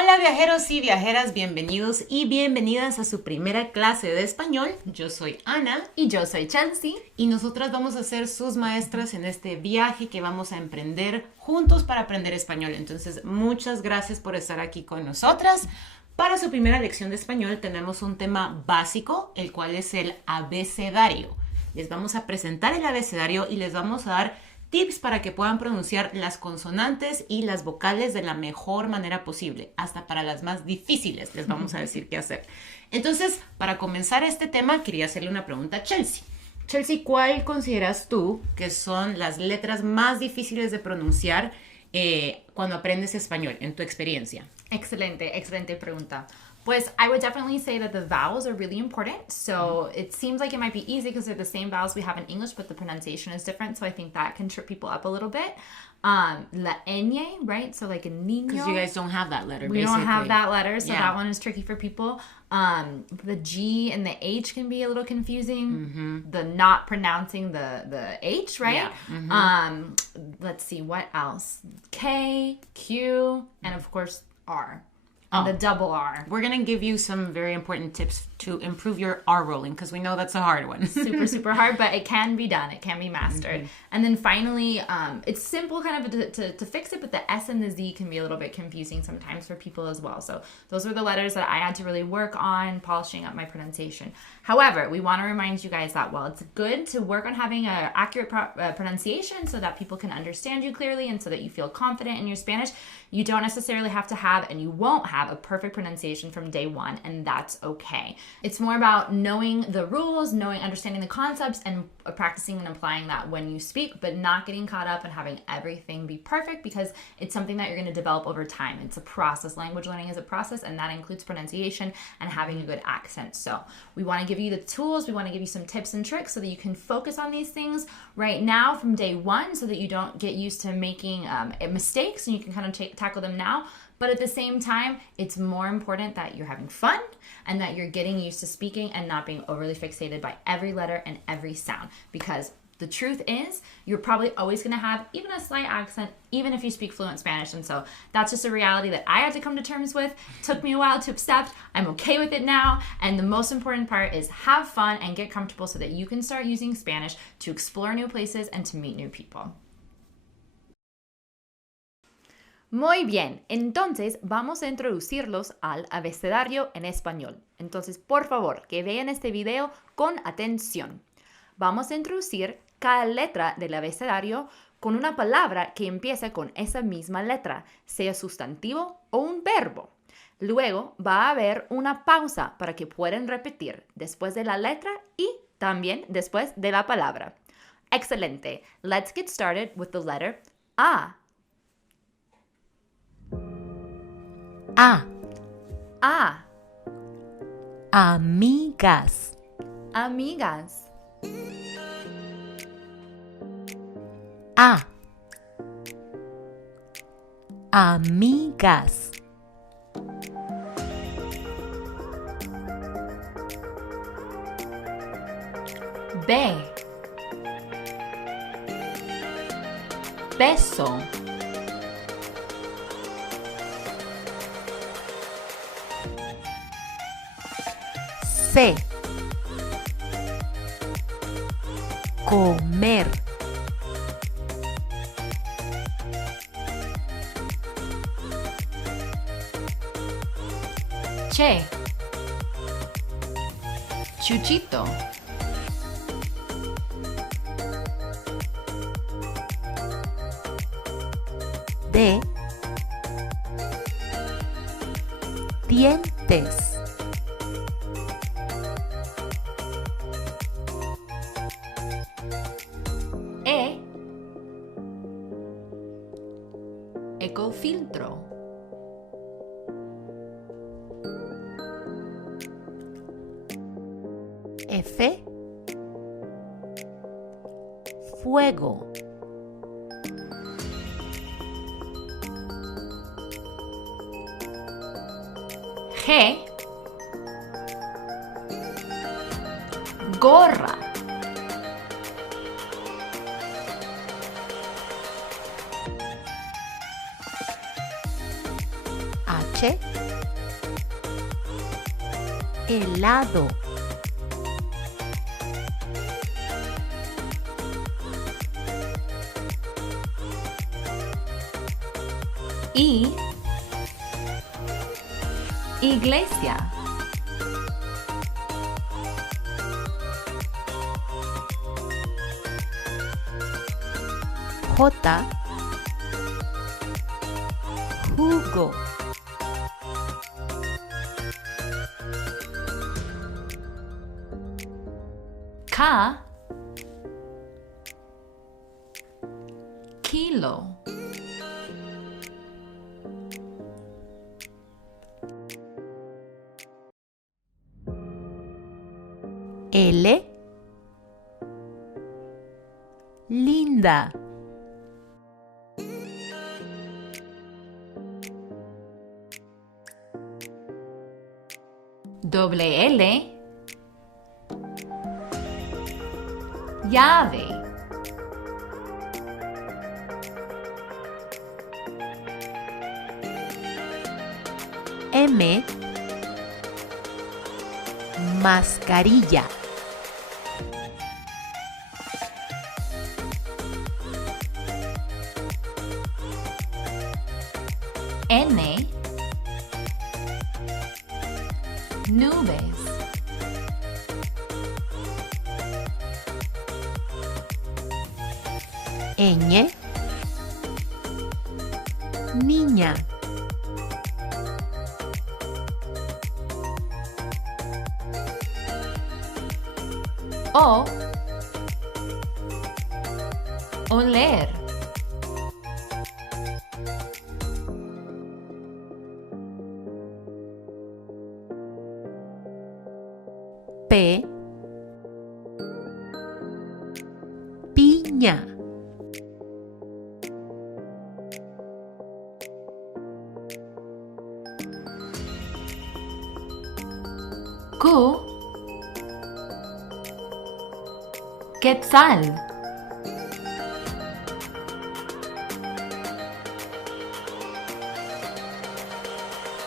Hola viajeros y viajeras, bienvenidos y bienvenidas a su primera clase de español. Yo soy Ana y yo soy Chelsea y nosotras vamos a ser sus maestras en este viaje que vamos a emprender juntos para aprender español. Entonces, muchas gracias por estar aquí con nosotras. Para su primera lección de español tenemos un tema básico, el cual es el abecedario. Les vamos a presentar el abecedario y les vamos a dar tips para que puedan pronunciar las consonantes y las vocales de la mejor manera posible. Hasta para las más difíciles les vamos a decir qué hacer. Entonces, para comenzar este tema, quería hacerle una pregunta a Chelsea. Chelsea, ¿cuál consideras tú que son las letras más difíciles de pronunciar cuando aprendes español, en tu experiencia? Excelente pregunta. Pues I would definitely say that the vowels are really important. So it seems like it might be easy because they're the same vowels we have in English, but the pronunciation is different. So I think that can trip people up a little bit. La ñ, right? So like a niño. Because you guys don't have that letter, We basically. don't have that letter, so Yeah. that one is tricky for people. The G and the H can be a little confusing. The not pronouncing the H, right? Yeah. Let's see, what else? K, Q, and of course R. And the double R. We're going to give you some very important tips to improve your R rolling because we know that's a hard one. super hard, but it can be done. It can be mastered. And then finally, it's simple kind of to fix it, but the S and the Z can be a little bit confusing sometimes for people as well. So those are the letters that I had to really work on polishing up my pronunciation. However, we want to remind you guys that while it's good to work on having an accurate pronunciation so that people can understand you clearly and so that you feel confident in your Spanish, you don't necessarily have to have, and you won't have, a perfect pronunciation from day one, and that's okay. It's more about knowing the rules, understanding the concepts, and practicing and applying that when you speak, but not getting caught up and having everything be perfect because it's something that you're going to develop over time. It's a process. Language learning is a process, and that includes pronunciation and having a good accent. So we want to give you the tools. We want to give you some tips and tricks so that you can focus on these things right now from day one so that you don't get used to making mistakes and you can kind of tackle them now. But at the same time, it's more important that you're having fun and that you're getting used to speaking and not being overly fixated by every letter and every sound. Because the truth is, you're probably always going to have even a slight accent, even if you speak fluent Spanish. And so that's just a reality that I had to come to terms with. Took me a while to accept. I'm okay with it now. And the most important part is have fun and get comfortable so that you can start using Spanish to explore new places and to meet new people. Muy bien, entonces vamos a introducirlos al abecedario en español. Entonces, por favor, que vean este video con atención. Vamos a introducir cada letra del abecedario con una palabra que empiece con esa misma letra, sea sustantivo o un verbo. Luego va a haber una pausa para que puedan repetir después de la letra y también después de la palabra. Excelente. Let's get started with the letter A. A. A. Amigas. Amigas. A. Amigas. B. Beso. C. Comer. Che. Chuchito. D. Dientes. E. Ecofiltro. F. Fuego. G. Gorra. H, helado. I, iglesia. J, jugo. K, kilo. L, linda. Doble L, llave. M, mascarilla. N, nubes. Ñ, niña. O, oler. P, piña. Q, quetzal.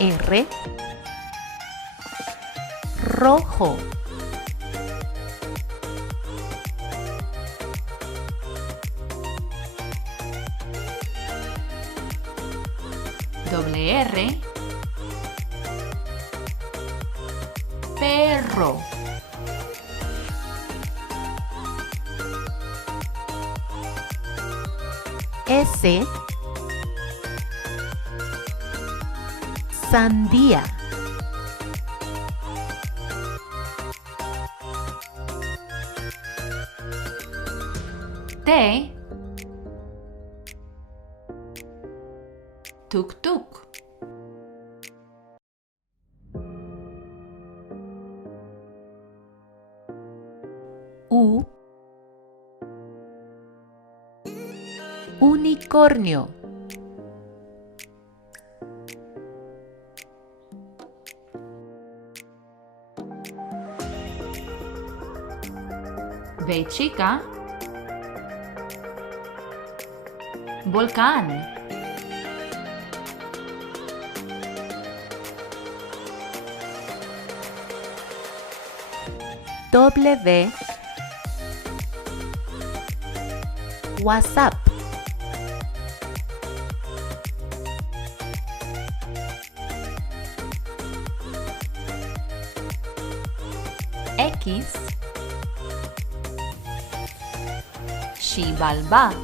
R, rojo. Doble R, perro. S, sandía. T, tuk-tuk. U, unicornio. V chica, volcán. W, WhatsApp. X, Xibalbá.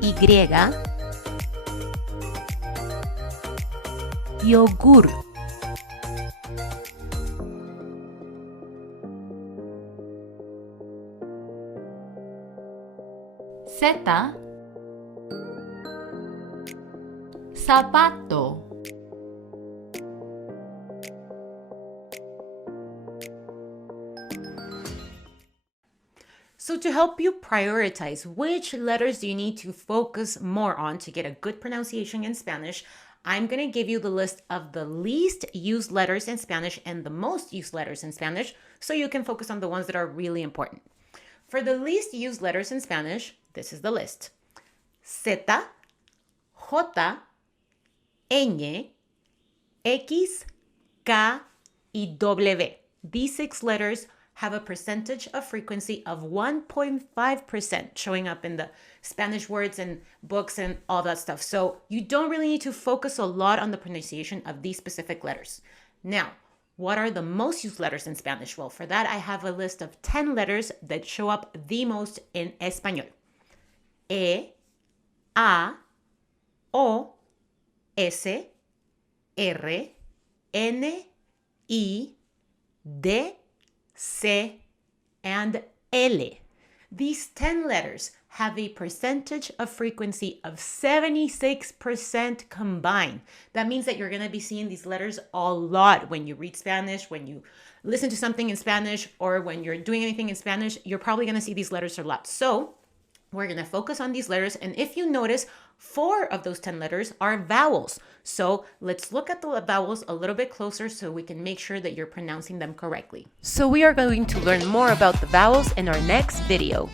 Y, yogur. Z, zapato. So to help you prioritize which letters do you need to focus more on to get a good pronunciation in Spanish, I'm going to give you the list of the least used letters in Spanish and the most used letters in Spanish so you can focus on the ones that are really important. For the least used letters in Spanish, this is the list. Z, J, Ñ, X, K, y W. These 6 letters have a percentage of frequency of 1.5% showing up in the Spanish words and books and all that stuff. So you don't really need to focus a lot on the pronunciation of these specific letters. Now, what are the most used letters in Spanish? Well, for that, I have a list of 10 letters that show up the most in Español. E, A, O, S, R, N, I, D, C, and L. These 10 letters have a percentage of frequency of 76% combined. That means that you're going to be seeing these letters a lot when you read Spanish, when you listen to something in Spanish, or when you're doing anything in Spanish, you're probably going to see these letters a lot. So we're going to focus on these letters. And if you notice, 4 of those 10 letters are vowels. So let's look at the vowels a little bit closer so we can make sure that you're pronouncing them correctly. So we are going to learn more about the vowels in our next video.